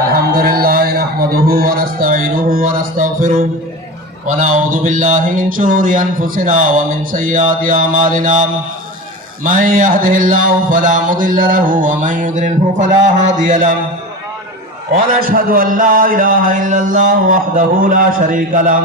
अल्हम्दुलिल्लाह नहमदुहु व नस्तईनुहु व नस्तगफिरुह व नऊज़ु बिल्लाहि मिन शुरूरि अनफुसिना व मिन सय्यिआति अमालिना मन यहदिहिल्लाहु फला मुदिल्ल लहु व मन युद्लिल्हु फला हादिय लहु व नशहदु अन ला इलाहा इल्लल्लाह वहदहु ला शरीका लहु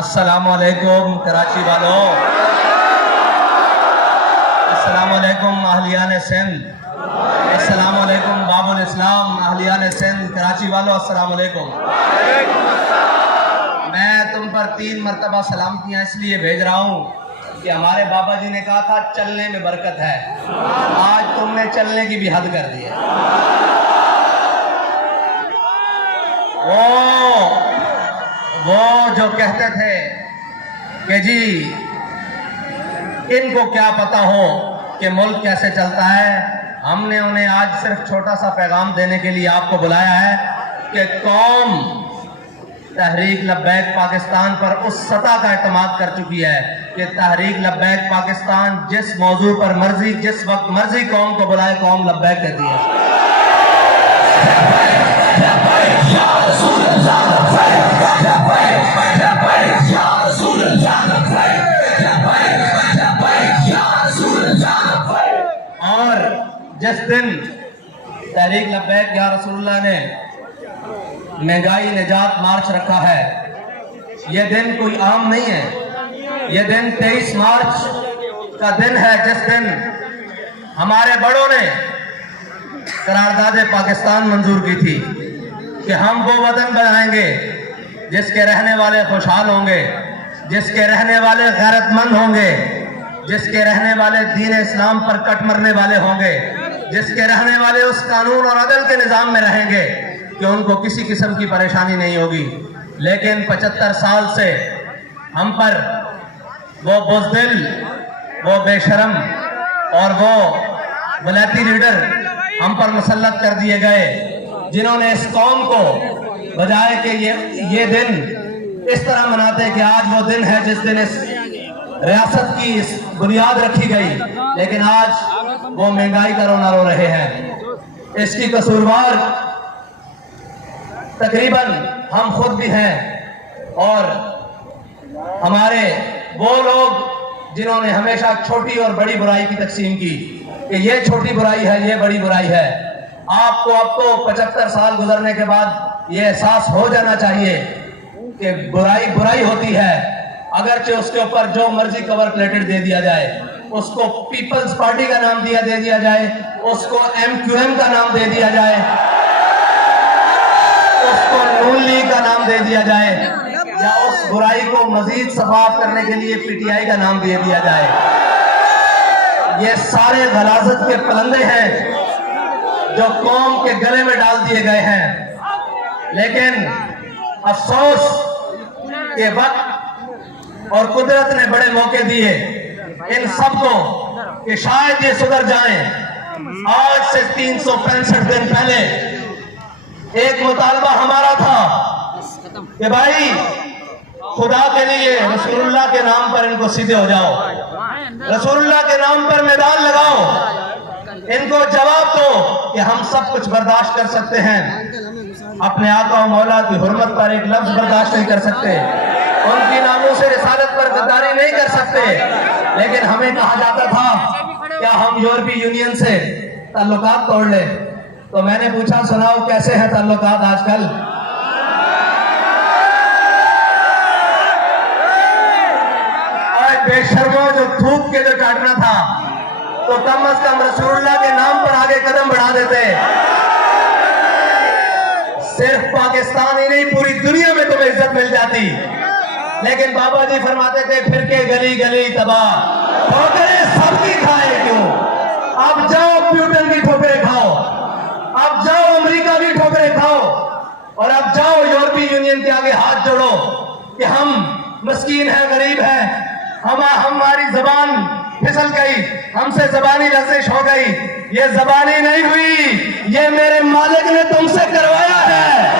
अस्सलाम वालेकुम कराची वालों, अस्सलाम वालेकुम अहलियान सिंध, अस्सलाम वालेकुम बाबुल इस्लाम अहलियान सिंध कराची वालों, अस्सलाम वालेकुम। मैं तुम पर 3 मरतबा सलामतियाँ इसलिए भेज रहा हूँ कि हमारे बाबा जी ने कहा था चलने में बरकत है। आज तुमने चलने की भी हद कर दी है। वो जो कहते थे कि जी इनको क्या पता हो कि मुल्क कैसे चलता है, हमने उन्हें आज सिर्फ छोटा सा पैगाम देने के लिए आपको बुलाया है कि कौम तहरीक लब्बैक पाकिस्तान पर उस सतह का एतमाद कर चुकी है कि तहरीक लब्बैक पाकिस्तान जिस मौजू पर मर्जी जिस वक्त मर्जी कौम को बुलाए कौम लब्बैक कहती है। और जिस दिन तहरीक लब्बैक या रसूलुल्लाह ने महंगाई निजात मार्च रखा है, यह दिन कोई आम नहीं है। यह दिन 23 मार्च का दिन है जिस दिन हमारे बड़ों ने करारदाद पाकिस्तान मंजूर की थी कि हम वो वतन बनाएंगे जिसके रहने वाले खुशहाल होंगे, जिसके रहने वाले गैरतमंद होंगे, जिसके रहने वाले दीन इस्लाम पर कट मरने वाले होंगे, जिसके रहने वाले उस कानून और अदल के निज़ाम में रहेंगे कि उनको किसी किस्म की परेशानी नहीं होगी। लेकिन 75 साल से हम पर वो बुज़दिल, वो बेशरम और वो वलायती लीडर हम पर मुसल्लत कर दिए गए, जिन्होंने इस कौम को बजाय कि ये दिन इस तरह मनाते कि आज वो दिन है जिस दिन इस रियासत की इस बुनियाद रखी गई, लेकिन आज वो महंगाई का रोना रो रहे हैं। इसकी कसूरवार तकरीबन हम खुद भी हैं और हमारे वो लोग जिन्होंने हमेशा छोटी और बड़ी बुराई की तकसीम की कि ये छोटी बुराई है, ये बड़ी बुराई है। आपको अब तो 75 साल गुजरने के बाद ये एहसास हो जाना चाहिए कि बुराई बुराई होती है, अगरचे उसके ऊपर जो मर्जी कवर प्लेटेड दे दिया जाए, उसको पीपल्स पार्टी का नाम दे दिया जाए, उसको MQM का नाम दे दिया जाए, उसको नून लीग का नाम दे दिया जाए, या उस बुराई को मजीद सफाफ करने के लिए PTI का नाम दे दिया जाए। ये सारे गलाजत के पलंदे हैं जो कौम के गले में डाल दिए गए हैं। लेकिन अफसोस के वक्त और कुदरत ने बड़े मौके दिए इन सबको कि शायद ये सुधर जाएं। आज से 365 दिन पहले एक मुतालबा हमारा था कि भाई खुदा के लिए रसूलुल्लाह के नाम पर इनको सीधे हो जाओ, रसूलुल्लाह के नाम पर मैदान लगाओ, इनको जवाब दो कि हम सब कुछ बर्दाश्त कर सकते हैं, अपने आका और मौला की हुर्मत पर एक लफ्ज बर्दाश्त नहीं कर सकते, उनकी नामूस रिसालत पर गद्दारी नहीं कर सकते। लेकिन हमें कहा जाता था क्या हम यूरोपीय यूनियन से ताल्लुकात तोड़ ले? तो मैंने पूछा सुनाओ कैसे हैं ताल्लुकात आजकल? बेशर्मो जो थूक के जो काटना था तो कम अज कम रसूलुल्लाह के नाम पर आगे कदम बढ़ा देते। सिर्फ पाकिस्तान ही नहीं पूरी दुनिया में तुम्हें इज्जत मिल जाती। लेकिन बाबा जी फरमाते थे फिर के गली गली तबाह, ठोकरें सबकी खाए क्यों? अब जाओ प्यूटन की ठोकरें खाओ, अब जाओ अमेरिका की ठोकरें खाओ, और अब जाओ यूरोपीय यूनियन के आगे हाथ जोड़ो कि हम मस्कीन हैं, गरीब हैं, हमारी जबान फिसल गई, हमसे जबानी लफ्ज़िश हो गई। ये जबानी नहीं हुई, ये मेरे मालिक ने तुमसे करवाया है।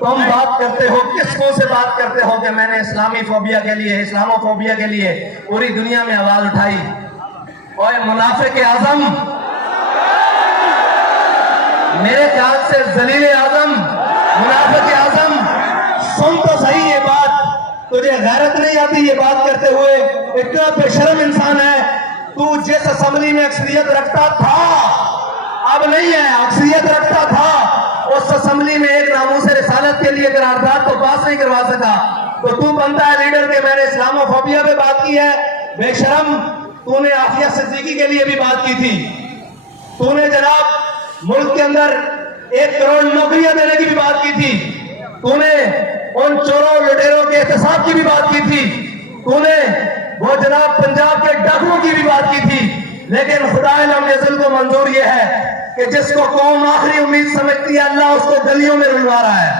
तुम बात करते हो, किस मुंह से बात करते हो कि मैंने इस्लामी फोबिया के लिए, इस्लामोफोबिया के लिए पूरी दुनिया में आवाज उठाई? और मुनाफिक आजम, मेरे ख्याल से जलील आजम, मुनाफिक आजम, सुन तो सही ये बात, तुझे गैरत नहीं आती ये बात करते हुए? इतना बेशर्म इंसान है तू। जिस असेंबली में अक्सरियत रखता था, अब नहीं है, अक्सरियत रखता था, उस असेंबली में एक नामूस रिसालत के लिए करारदाद तो पास नहीं करवा सका, तो तू बनता है लीडर के मैंने इस्लामोफोबिया पे बात की है। बेशरम, तूने आफिया सिद्दीकी के लिए भी बात की थी, तूने जनाब मुल्क के अंदर 1 करोड़ नौकरियां देने की भी बात की थी, तूने उन चोरों लुटेरों के एहतसाब की भी बात की थी, तूने वो जनाब पंजाब के डाकुओं की भी बात की थी। लेकिन खुदाए लम्बिल को मंजूर ये है कि जिसको कौम आखिरी उम्मीद समझती है, अल्लाह उसको गलियों में रुलवा रहा है।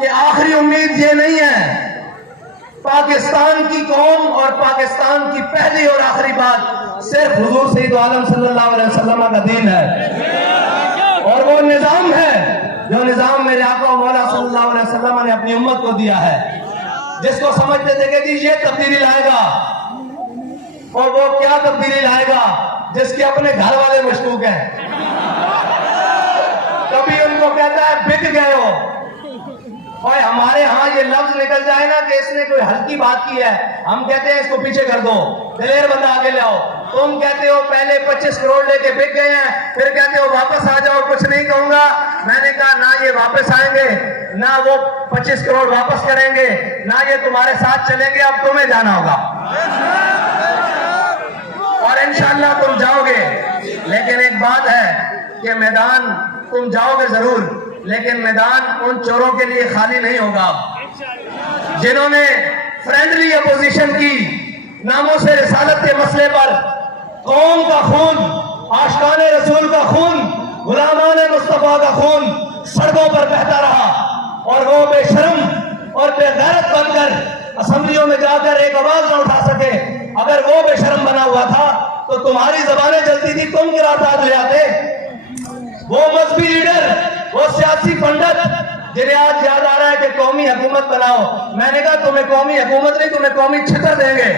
कि आखिरी उम्मीद ये नहीं है, पाकिस्तान की कौम और पाकिस्तान की पहली और आखिरी बात सिर्फ हुजूर सैयद आलम सल्लल्लाहु अलैहि वसल्लम का दीन है, और वो निजाम है जो निजाम मेरे आका और मौला सल्लल्लाहु अलैहि वसल्लम ने अपनी उम्मत को दिया है। जिसको समझते थे कि जी ये तब्दीली लाएगा, और वो क्या तब्दीली लाएगा? जिसके अपने घर वाले मशकूक हैं। कभी उनको कहता है बिक गए हो, और हमारे यहाँ ये लफ्ज निकल जाए ना कि इसने कोई हल्की बात की है, हम कहते हैं इसको पीछे कर दो, दिलेर बंदा आगे ले आओ। तुम कहते हो पहले 25 करोड़ लेके बिक गए हैं, फिर कहते हो वापस आ जाओ, कुछ नहीं कहूंगा। मैंने कहा ना ये वापस आएंगे, ना वो 25 करोड़ वापस करेंगे, ना ये तुम्हारे साथ चलेंगे, अब तुम्हें जाना होगा और इंशाअल्लाह तुम जाओगे। लेकिन एक बात है कि मैदान तुम जाओगे जरूर, लेकिन मैदान उन चोरों के लिए खाली नहीं होगा जिन्होंने फ्रेंडली अपोजिशन की, नामों से रिसालत के मसले पर कौम का खून, आशिकाने रसूल का खून, गुलामाने मुस्तफा का खून सड़कों पर बहता रहा, और वो बेशर्म और बेगैरत बनकर असेंबलियों में जाकर एक आवाज न उठा सके। अगर वो बेशर्म बना हुआ था तो तुम्हारी जबानें जलती थी, तुम गिरफ्तार हो जाते। वो मजहबी लीडर, वो सियासी पंडित जिन्हें आज याद आ रहा है कि कौमी हुकूमत बनाओ, मैंने कहा तुम्हें कौमी हुकूमत नहीं, तुम्हें कौमी छितर देंगे।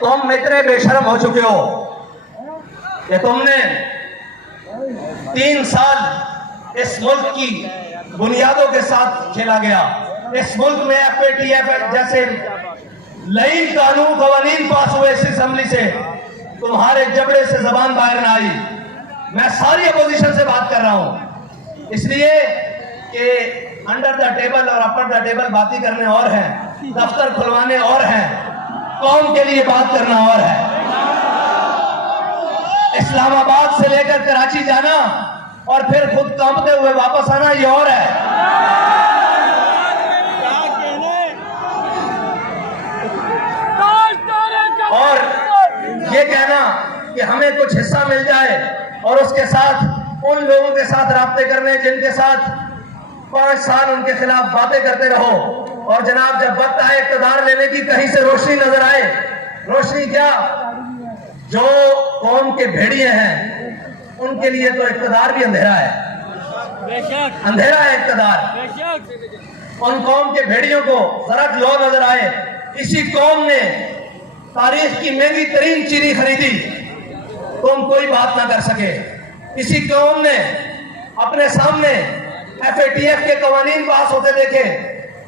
तुम इतने बेशर्म हो चुके हो कि तुमने 3 साल इस मुल्क की बुनियादों के साथ खेला गया। इस मुल्क में FATF जैसे लाइन कानून कवानीन पास हुए इस असम्बली से तुम्हारे जबड़े से जबान बाहर ना आई। मैं सारी अपोजिशन से बात कर रहा हूं, इसलिए कि अंडर द टेबल और अपर द टेबल बातें करने और हैं, दफ्तर खुलवाने और हैं, कौम के लिए बात करना और है। इस्लामाबाद से लेकर कराची जाना और फिर खुद कांपते हुए वापस आना ये और है। और ये कहना कि हमें कुछ हिस्सा मिल जाए और उसके साथ उन लोगों के साथ राब्ते करने जिनके साथ 5 साल उनके खिलाफ बातें करते रहो, और जनाब जब वक्त आए इक़्तिदार लेने की कहीं से रोशनी नजर आए, रोशनी क्या, जो कौम के भेड़िए हैं उनके लिए तो इक़्तिदार भी अंधेरा है, अंधेरा है इक़्तिदार। उन कौम के भेड़ियों को जरा लो नजर आए, इसी कौम ने तारीख की महंगी तरीन चीनी खरीदी, तुम कोई बात ना कर सके। इसी कौम ने अपने सामने FATF के कवानीन पास होते देखे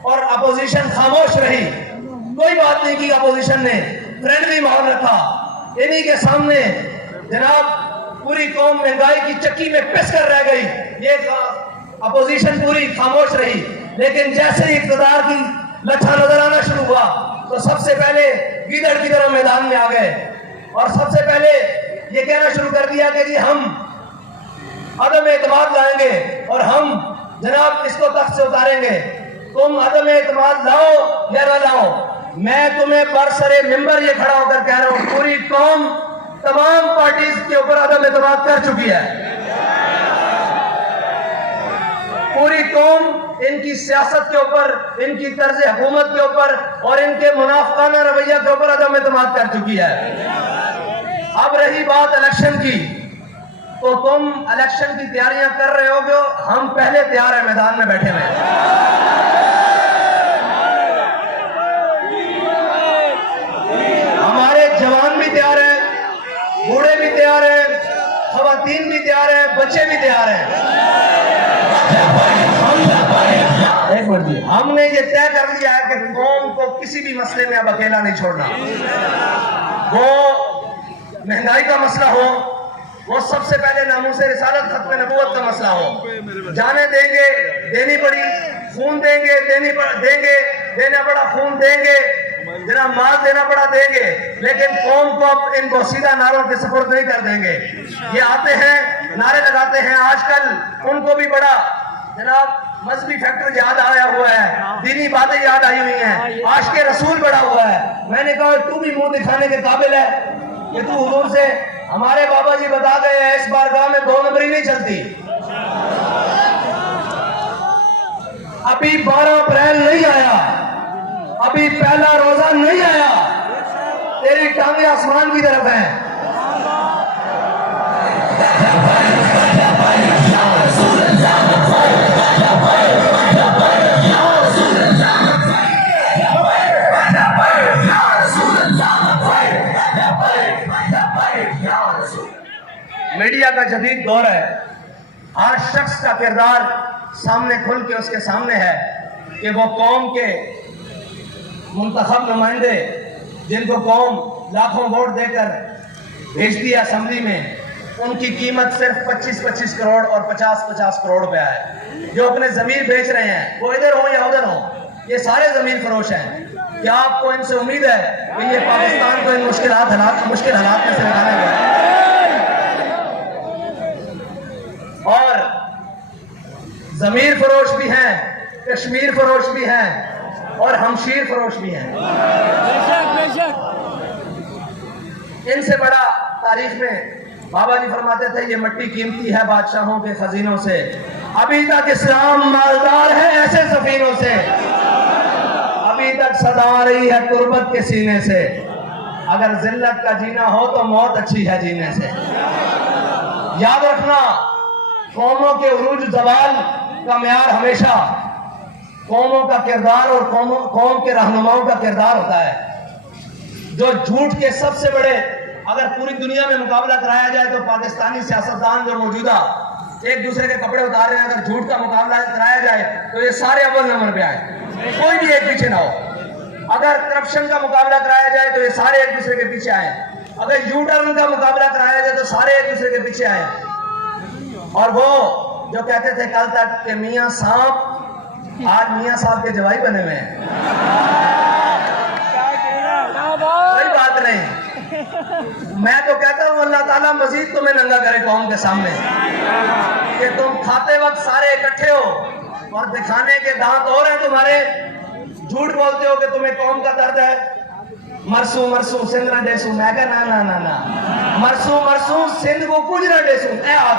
और अपोजिशन खामोश रही, कोई बात नहीं की अपोजिशन ने, फ्रेंडली माहौल रखा। इन्हीं के सामने जनाब पूरी कौम महंगाई की चक्की में पिस कर रह गई, ये अपोजिशन पूरी खामोश रही। लेकिन जैसे ही इक़्तिदार की लच्छा नजर आना शुरू हुआ तो सबसे पहले गीदड़ की तरह मैदान में आ गए और सबसे पहले ये कहना शुरू कर दिया कि जी हम अदम एतमाद लाएंगे और हम जनाब इसको तख्त से उतारेंगे। तुम अदम एतमाद लाओ या ना लाओ, मैं तुम्हें बरसरे मिंबर ये खड़ा होकर कह रहा हूं, पूरी कौम तमाम पार्टीज के ऊपर अदम एतमाद कर चुकी है। पूरी कौम इनकी सियासत के ऊपर, इनकी तर्ज हुकूमत के ऊपर और इनके मुनाफिकाना रवैया के ऊपर अदम एतमाद कर चुकी है। अब रही बात इलेक्शन की, तो तुम इलेक्शन की तैयारियां कर रहे होगे, हम पहले तैयार हैं, मैदान में बैठे हुए। हमारे जवान भी तैयार हैं, बूढ़े भी तैयार हैं, खवातीन भी तैयार हैं, बच्चे भी तैयार हैं। एक मिनट जी, हमने ये तय कर लिया है कि कौम को किसी भी मसले में अब अकेला नहीं छोड़ना। वो महंगाई का मसला हो, वो सबसे पहले नामूसे रिसालत खत्म नबूवत का मसला हो, जाने देंगे, देनी पड़ी, खून देंगे, देना पड़ा खून देंगे, जना माल देना पड़ा देंगे, लेकिन कौम को अब इनको सीधा नारों के सपुर्द नहीं कर देंगे। ये आते हैं, नारे लगाते हैं, आजकल उनको भी बड़ा जनाब मजहबी फैक्टर याद आया हुआ है, दीनी बातें याद आई हुई हैं, आश के रसूल बड़ा हुआ है। मैंने कहा तू भी मुंह दिखाने के काबिल है कि तू हुजूर से, हमारे बाबा जी बता गए हैं इस बारगाह में 2 नंबरी नहीं चलती। अभी 12 अप्रैल नहीं आया, अभी पहला रोजा नहीं आया, तेरी टांगे आसमान की तरफ है। मीडिया का जदीद दौर है, हर शख्स का किरदार सामने खुल के उसके सामने है कि वो कौम के मुंतखब नुमाइंदे जिनको कौम लाखों वोट देकर भेजती है असम्बली में, उनकी कीमत सिर्फ 25-25 करोड़ और 50-50 करोड़ रुपया है। जो अपने जमीर बेच रहे हैं, वो इधर हो या उधर हो, ये सारे जमीर फरोश हैं। क्या आपको इनसे उम्मीद है कि ये पाकिस्तान को इन मुश्किल हालात में से निकालेंगे? और जमीर फरोश भी हैं, कश्मीर फरोश भी हैं और हमशीर फरोश भी हैं। इनसे बड़ा तारीख में बाबा जी फरमाते थे, ये मिट्टी कीमती है बादशाहों के खजीनों से, अभी तक इस्लाम मालदार है ऐसे सफीनों से, अभी तक सदा आ रही है तुर्बत के सीने से। अगर जिल्लत का जीना हो तो मौत अच्छी है जीने से। याद रखना, कौमों के उरूज जवाल का म्यार हमेशा कौमों का किरदार और कौम के रहनुमाओं का किरदार होता है। जो झूठ के सबसे बड़े, अगर पूरी दुनिया में मुकाबला कराया जाए तो पाकिस्तानी सियासतदान जो मौजूदा एक दूसरे के कपड़े उतार रहे हैं, अगर झूठ का मुकाबला कराया जाए तो ये सारे अव्वल नंबर पे आए, कोई भी एक पीछे ना हो। अगर करप्शन का मुकाबला कराया जाए तो ये सारे एक दूसरे के पीछे आए, अगर यू टर्न का मुकाबला कराया जाए तो सारे एक दूसरे के पीछे आए। और वो जो कहते थे कल तक कि मियां सांप, आज मियां साहब के जवाई बने हुए हैं। कोई बात नहीं, मैं तो कहता हूं अल्लाह ताला मजीद तुम्हें नंगा करे कौम के सामने, कि तुम खाते वक्त सारे इकट्ठे हो और दिखाने के दांत और हैं तुम्हारे, झूठ बोलते हो कि तुम्हें कौम का दर्द है। मरसू मरसू सिंध न डेसू, मैं कहा ना ना ना ना, मरसू मरसू सिंध को कुछ न डेसू। ए आप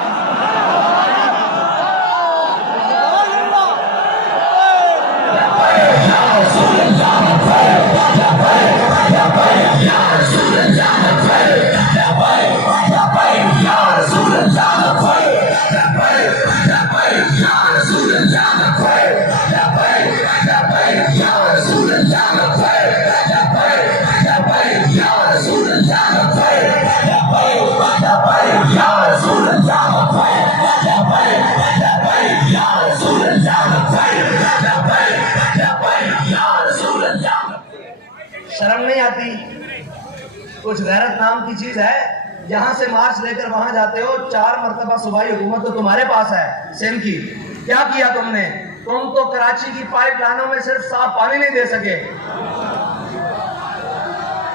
शर्म नहीं आती? कुछ गैरत नाम की चीज है। यहां से मार्च लेकर वहां जाते हो, 4 मरतबा सूबाई हुकूमत तो तुम्हारे पास है सिंध की। क्या किया तुमने? तुम तो कराची की पाइपलाइनों में सिर्फ साफ पानी नहीं दे सके,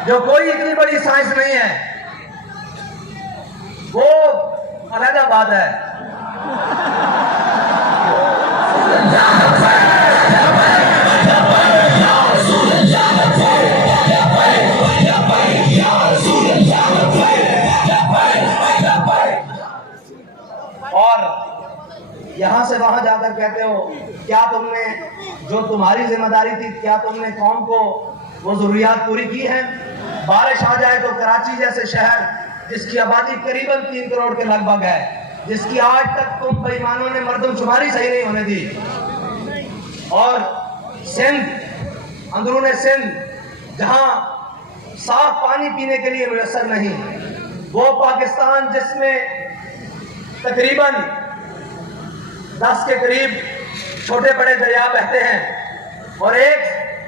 जो कोई इतनी बड़ी साइंस नहीं है, वो अलग बात है। और यहां से वहां जाकर कहते हो क्या तुमने, जो तुम्हारी जिम्मेदारी थी, क्या तुमने कौम को वो जरूरियात पूरी की है? बारिश आ जाए तो कराची जैसे शहर जिसकी आबादी करीबन 3 करोड़ के लगभग है, जिसकी आज तक तुम बेईमानों ने मर्दमशुमारी सही नहीं होने दी, और सिंध, अंदरूने सिंध जहां साफ पानी पीने के लिए मुयसर नहीं, वो पाकिस्तान जिसमें तकरीबन 10 के करीब छोटे बड़े दरिया बहते हैं, और एक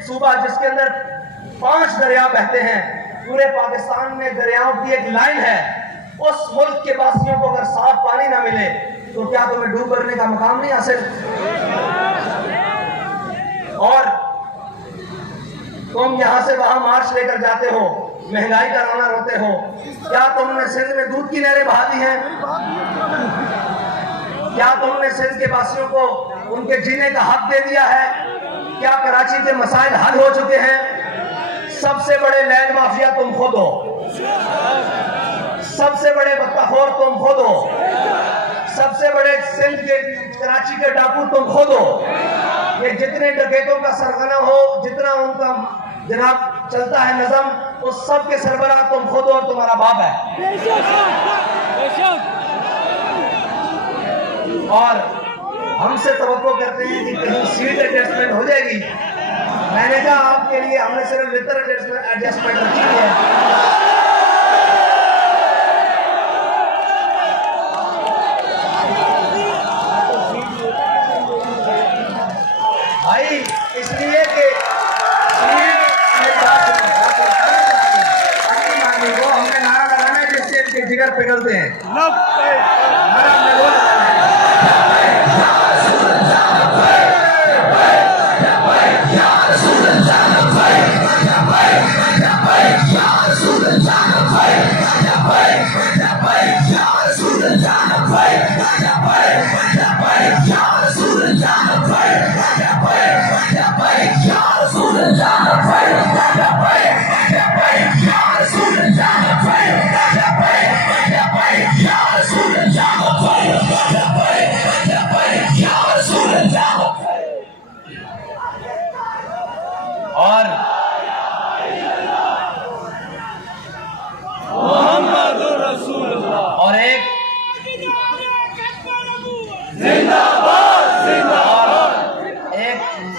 सूबा जिसके अंदर 5 दरिया बहते हैं, पूरे पाकिस्तान में दरियाओं की एक लाइन है। उस मुल्क के वासियों को अगर साफ पानी ना मिले तो क्या तुम्हें डूब मरने का मकाम नहीं हासिल? और तुम यहां से वहां मार्च लेकर जाते हो, महंगाई का रोना रोते हो। क्या तुमने सिंध में दूध की नहरें बहा दी हैं? क्या तुमने सिंध के वासियों को उनके जीने का हक दे दिया है? क्या कराची के मसाइल हल हो चुके हैं? सबसे बड़े लैंड माफिया तुम खुद हो, सबसे बड़े बदतखोर तुम खुद हो, सबसे बड़े सिंध के कराची के डाकू तुम खुद हो। ये जितने डकैतों का सरगना हो, जितना उनका जनाब चलता है नजम, उस सब के सरबराह तुम खुद हो और तुम्हारा बाप है। और हमसे तवक्को करते हैं कि कहीं सीट एडजस्टमेंट हो जाएगी। मैंने कहा आपके लिए हमने सिर्फ लिटर एडजस्टमेंट रखी है। भाई इसलिए कि वो हमने नारा लगाना है जिससे इनके जिगर पिघलते हैं। और एक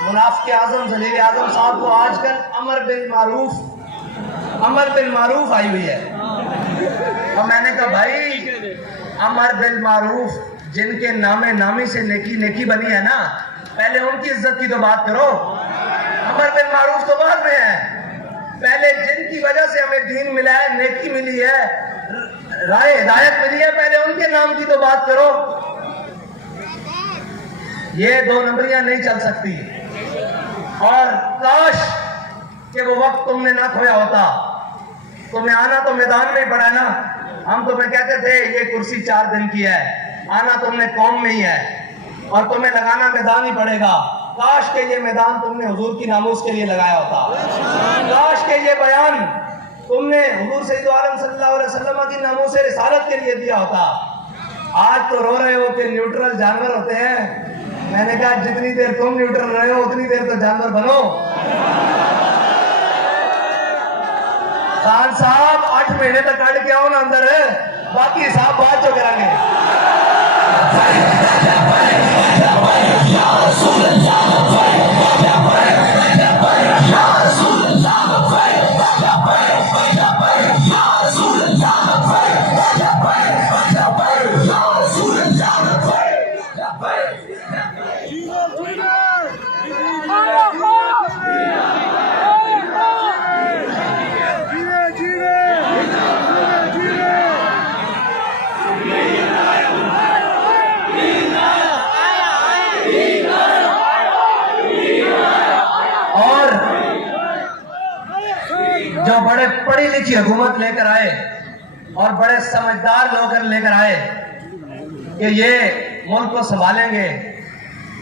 मुनाफिक आजम ज़लील आजम साहब को आजकल अमर बिल मारूफ आई हुई है। और मैंने कहा भाई अमर बिल मारूफ जिनके नामे नामी से नेकी नेकी बनी है ना, पहले उनकी इज्जत की तो बात करो। अमर बिन मारूफ तो बाद में है, पहले जिनकी वजह से हमें दीन मिला है, नेकी मिली है, राय हिदायत मिली है, पहले उनके नाम की तो बात करो। ये दो नंबरियां नहीं चल सकती। और काश कि वो वक्त तुमने ना खोया होता। तुम्हें आना तो मैदान में ही पड़ा ना। हम तुम्हें कहते थे ये कुर्सी 4 दिन की है, आना तुमने कौम में ही है और तुम्हें लगाना मैदान ही पड़ेगा। काश के ये मैदान तुमने हुजूर की नामूस के लिए लगाया होता। काश के ये बयान तुमने हुजूर सैयद आलम सल्लल्लाहु अलैहि वसल्लम की नामूस रिसालत के लिए दिया होता। आज तो रो रहे हो कि न्यूट्रल जानवर होते हैं। मैंने कहा जितनी देर तुम न्यूट्रल रहे हो उतनी देर तो जानवर बनो। खान साहब 8 महीने तक कट के आओ ना अंदर, बाकी हिसाब बाद जो करेंगे। जो बड़े पढ़ी लिखी हुकूमत लेकर आए और बड़े समझदार लोग लेकर आए कि ये मुल्क को संभालेंगे,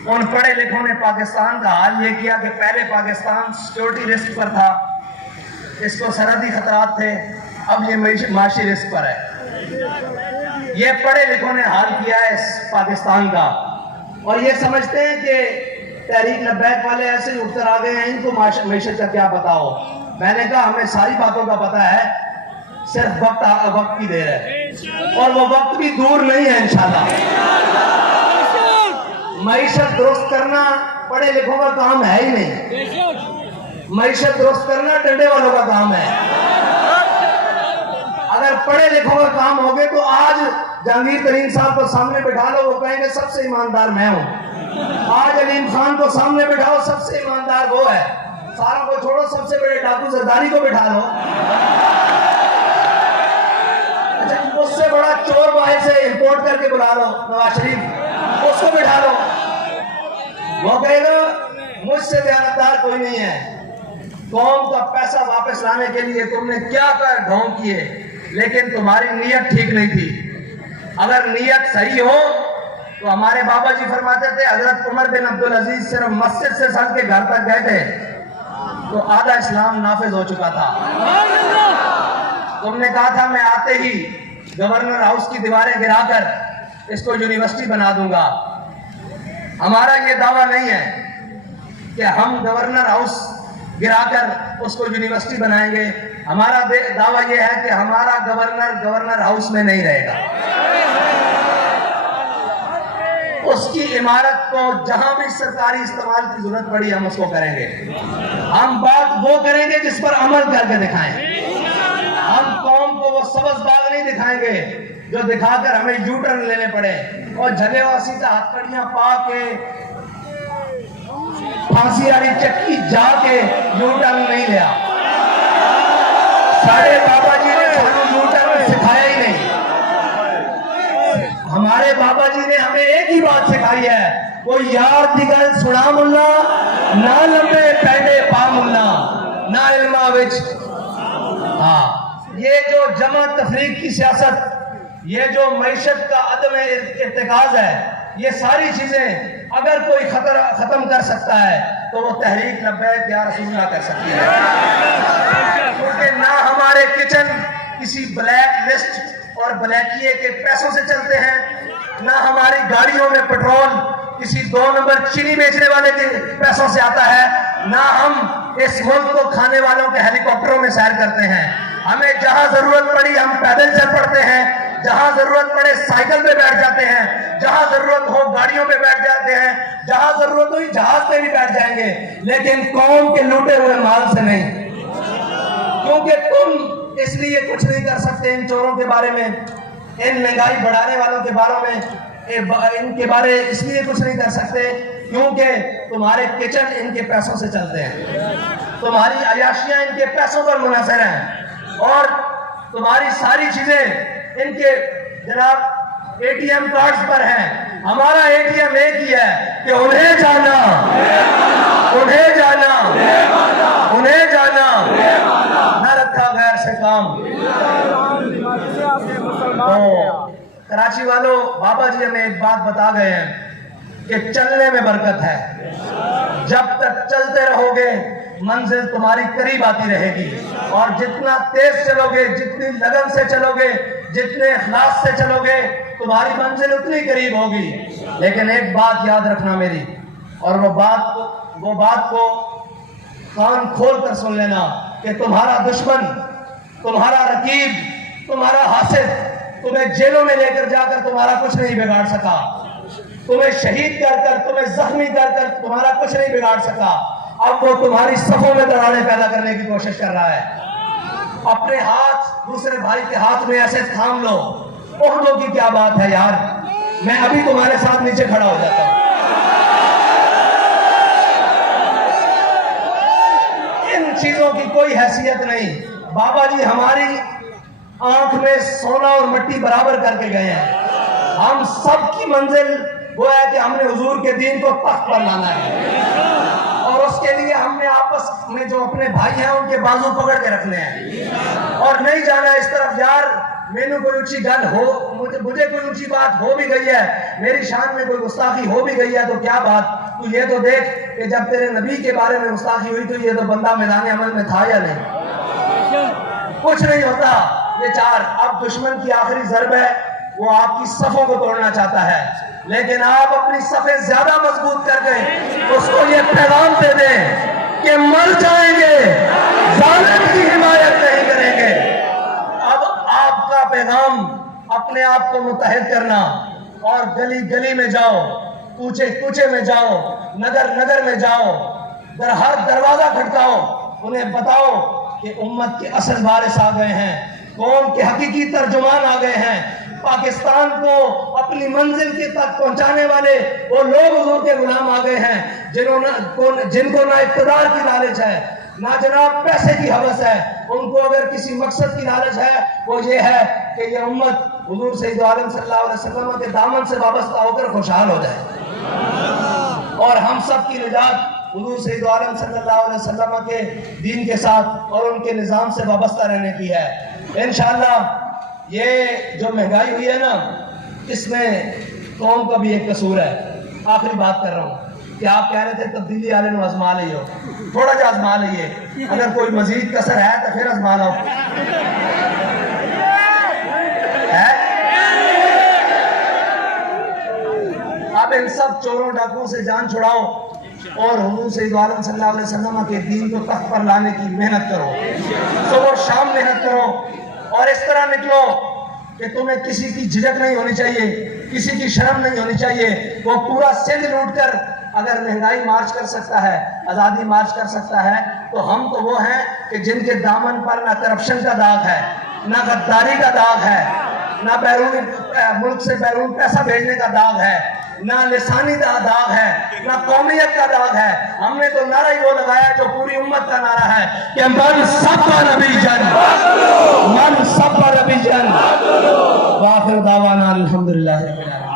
उन पढ़े लिखों ने पाकिस्तान का हाल ये किया कि पहले पाकिस्तान सिक्योरिटी रिस्क पर था, इसको सरहदी खतरात थे, अब ये माशी रिस्क पर है। ये पढ़े लिखों ने हाल किया है इस पाकिस्तान का और ये समझते हैं कि तहरीक लब्बैक वाले ऐसे ही उठकर आ गए हैं, इनको मैशत का क्या पता हो। मैंने कहा हमें सारी बातों का पता है, सिर्फ वक्त की देर है और वो वक्त भी दूर नहीं है इंशाल्लाह। मईशत दुरुस्त करना पढ़े लिखों का काम है ही नहीं, मईशत दुरुस्त करना डंडे वालों का काम है। अगर पढ़े लिखों का काम हो गए तो आज जहांगीर तरीन साहब को सामने बिठा लो, वो कहेंगे सबसे ईमानदार मैं हूं। आज अलीम खान को सामने बिठाओ, सबसे ईमानदार वो है। सारों को छोड़ो, सबसे बड़े डाकू जरदारी को बिठा लो। अच्छा, उससे बड़ा चोर बाहर से इंपोर्ट करके बुला लो, नवाज शरीफ, उसको बिठा लो। वो कहेगा मुझसे दयानतदार कोई नहीं है। कौम का पैसा वापस लाने के लिए तुमने क्या कर ढोंग किए, लेकिन तुम्हारी नीयत ठीक नहीं थी। अगर नीयत सही हो तो हमारे बाबा जी फरमाते थे, हजरत उमर बिन अब्दुल अजीज सिर्फ मस्जिद से सर के घर तक गए थे तो आधा इस्लाम नाफिज हो चुका था। तुमने कहा था मैं आते ही गवर्नर हाउस की दीवारें गिराकर इसको यूनिवर्सिटी बना दूंगा। हमारा ये दावा नहीं है कि हम गवर्नर हाउस गिराकर उसको यूनिवर्सिटी बनाएंगे। हमारा दावा यह है कि हमारा गवर्नर हाउस में नहीं रहेगा। उसकी इमारत को जहां भी सरकारी इस्तेमाल की जरूरत पड़ी हम उसको करेंगे। हम बात वो करेंगे जिस पर अमल करके दिखाएं। हम कौम को वो सबज बाग नहीं दिखाएंगे जो दिखाकर हमें यू टर्न लेने पड़े और झलेवासी का हथकड़ियां पा के फांसी वाली चक्की जाके यू टर्न नहीं लिया। सारे बाबा जी ने हमें यू टर्न सिखाया ही नहीं। हमारे बाबा जी ने हमें एक ही बात सिखाई है, वो यार दिगल सुना मुल्ला ना लंबे पैडे पा मुल्ला ना इल्मा विच। हाँ, ये जो जमा तफरीक की सियासत, ये जो मईशत का अदम इर्तिकाज है, ये सारी चीजें अगर कोई खत्म कर सकता है तो वो तहरीक लब्बैक या रसूलुल्लाह कर सकती है। क्योंकि ना हमारे किचन किसी ब्लैक लिस्ट और ब्लैकिए के पैसों से चलते हैं, ना हमारी गाड़ियों में पेट्रोल किसी 2 नंबर चीनी बेचने वाले के पैसों से आता है, ना हम इस मुल्क को खाने वालों के हेलीकॉप्टरों में सैर करते हैं। हमें जहां जरूरत पड़ी हम पैदल चल पड़ते हैं, जहां जरूरत पड़े साइकिल पे बैठ जाते हैं, जहां जरूरत हो गाड़ियों पे बैठ जाते हैं, जहां जरूरत हो जहाज पे भी बैठ जाएंगे, लेकिन कौम के लूटे हुए माल से नहीं। क्योंकि तुम इसलिए कुछ नहीं कर सकते इन चोरों के बारे में, इन महंगाई बढ़ाने वालों के बारे में, इनके बारे इसलिए कुछ नहीं कर सकते क्योंकि तुम्हारे किचन इनके पैसों से चलते हैं, तुम्हारी अयाशियां इनके पैसों पर मुनहसर हैं और तुम्हारी सारी चीजें इनके जनाब एटीएम कार्ड्स पर हैं। हमारा एटीएम एक ही है कि उन्हें जाना, उन्हें जाना, उन्हें जाना, न रखा गैर से काम। तो कराची वालों, बाबा जी हमें एक बात बता गए हैं कि चलने में बरकत है। जब तक चलते रहोगे मंजिल तुम्हारी करीब आती रहेगी और जितना तेज चलोगे, जितनी लगन से चलोगे, जितने इखलास से चलोगे, तुम्हारी मंजिल उतनी करीब होगी। लेकिन एक बात याद रखना मेरी, और वो बात को कान खोल कर सुन लेना कि तुम्हारा दुश्मन, तुम्हारा रकीब, तुम्हारा हासिद तुम्हें जेलों में लेकर जाकर तुम्हारा कुछ नहीं बिगाड़ सका, तुम्हें शहीद कर कर, तुम्हें जख्मी कर कर तुम्हारा कुछ नहीं बिगाड़ सका। अब वो तुम्हारी सफों में दरारें पैदा करने की कोशिश कर रहा है। अपने हाथ दूसरे भाई के हाथ में ऐसे थाम लो। उहदों की क्या बात है यार, मैं अभी तुम्हारे साथ नीचे खड़ा हो जाता हूं। इन चीजों की कोई हैसियत नहीं। बाबा जी हमारी आंख में सोना और मिट्टी बराबर करके गए हैं। हम सब की मंजिल वो है कि हमने हुजूर के दीन को तख्त पर लाना है और उसके लिए हमने आपस में जो अपने भाई हैं उनके बाजू पकड़ के रखने हैं और नहीं जाना इस तरफ। यार मैंने कोई ऊंची गल हो, मुझे कोई ऊंची बात हो भी गई है, मेरी शान में कोई गुस्ताखी हो भी गई है तो क्या बात, तू ये तो देख कि जब तेरे नबी के बारे में गुस्ताखी हुई तो ये तो बंदा मैदान अमल में था या नहीं? कुछ नहीं होता। ये चार, अब दुश्मन की आखिरी ज़रब है, वो आपकी सफों को तोड़ना चाहता है, लेकिन आप अपनी सफे ज्यादा मजबूत कर गए, उसको ये पैगाम दे दें कि मर जाएंगे, जालिम की हिमायत नहीं करेंगे। अब आपका पैगाम अपने आप को मुतहद करना और गली गली में जाओ, कूचे कूचे में जाओ, नगर नगर में जाओ, हर दरवाजा खटकाओ, उन्हें बताओ कि उम्मत के असल वारिस आ गए हैं, कौम के हकीकी तर्जुमान आ गए हैं, पाकिस्तान को अपनी मंजिल के तक पहुंचाने वाले वो लोग हुजूर के गुलाम आ गए हैं जिनको ना इक़्तिदार की लालच है, ना जनाब पैसे की हवस है। उनको अगर किसी मकसद की लालच है वो ये है कि ये उम्मत हुजूर सैयद आलम सल्लल्लाहु अलैहि वसल्लम के दामन से वाबस्ता होकर खुशहाल हो जाए और हम सब की निजात हुजूर सैयद आलम सल्लल्लाहु अलैहि वसल्लम के दीन के साथ और उनके निज़ाम से वाबस्ता रहने की है। इंशाअल्लाह ये जो महंगाई हुई है ना, इसमें कौम का भी एक कसूर है। आखिरी बात कर रहा हूँ कि आप कह रहे थे तब्दीली वाले ने आजमा लियो, थोड़ा सा आजमा लिये, अगर कोई मजीद कसर है तो फिर आजमा लो। अब इन सब चोरों डाकुओं से जान छुड़ाओ और हुजूर सैयद आलम सल्लल्लाहु अलैहि वसल्लम के दीन को तख्त पर लाने की मेहनत करो, सुबह शाम मेहनत करो और इस तरह निकलो कि तुम्हें किसी की झिझक नहीं होनी चाहिए, किसी की शर्म नहीं होनी चाहिए। वो पूरा सिंध लूट कर अगर महंगाई मार्च कर सकता है, आज़ादी मार्च कर सकता है, तो हम तो वो हैं कि जिनके दामन पर ना करप्शन का दाग है, ना गद्दारी का दाग है, ना बैरून मुल्क से बैरून पैसा भेजने का दाग है, ना लिसानी दाग है, ना कौमियत का दाग है। हमने तो नारा ही वो लगाया जो पूरी उम्मत का नारा है कि मन सब्बा नबी जन, मन सब्बा नबी जन। वाखिर दावाना अल्हम्दुलिल्लाह रब्बिल आलमीन।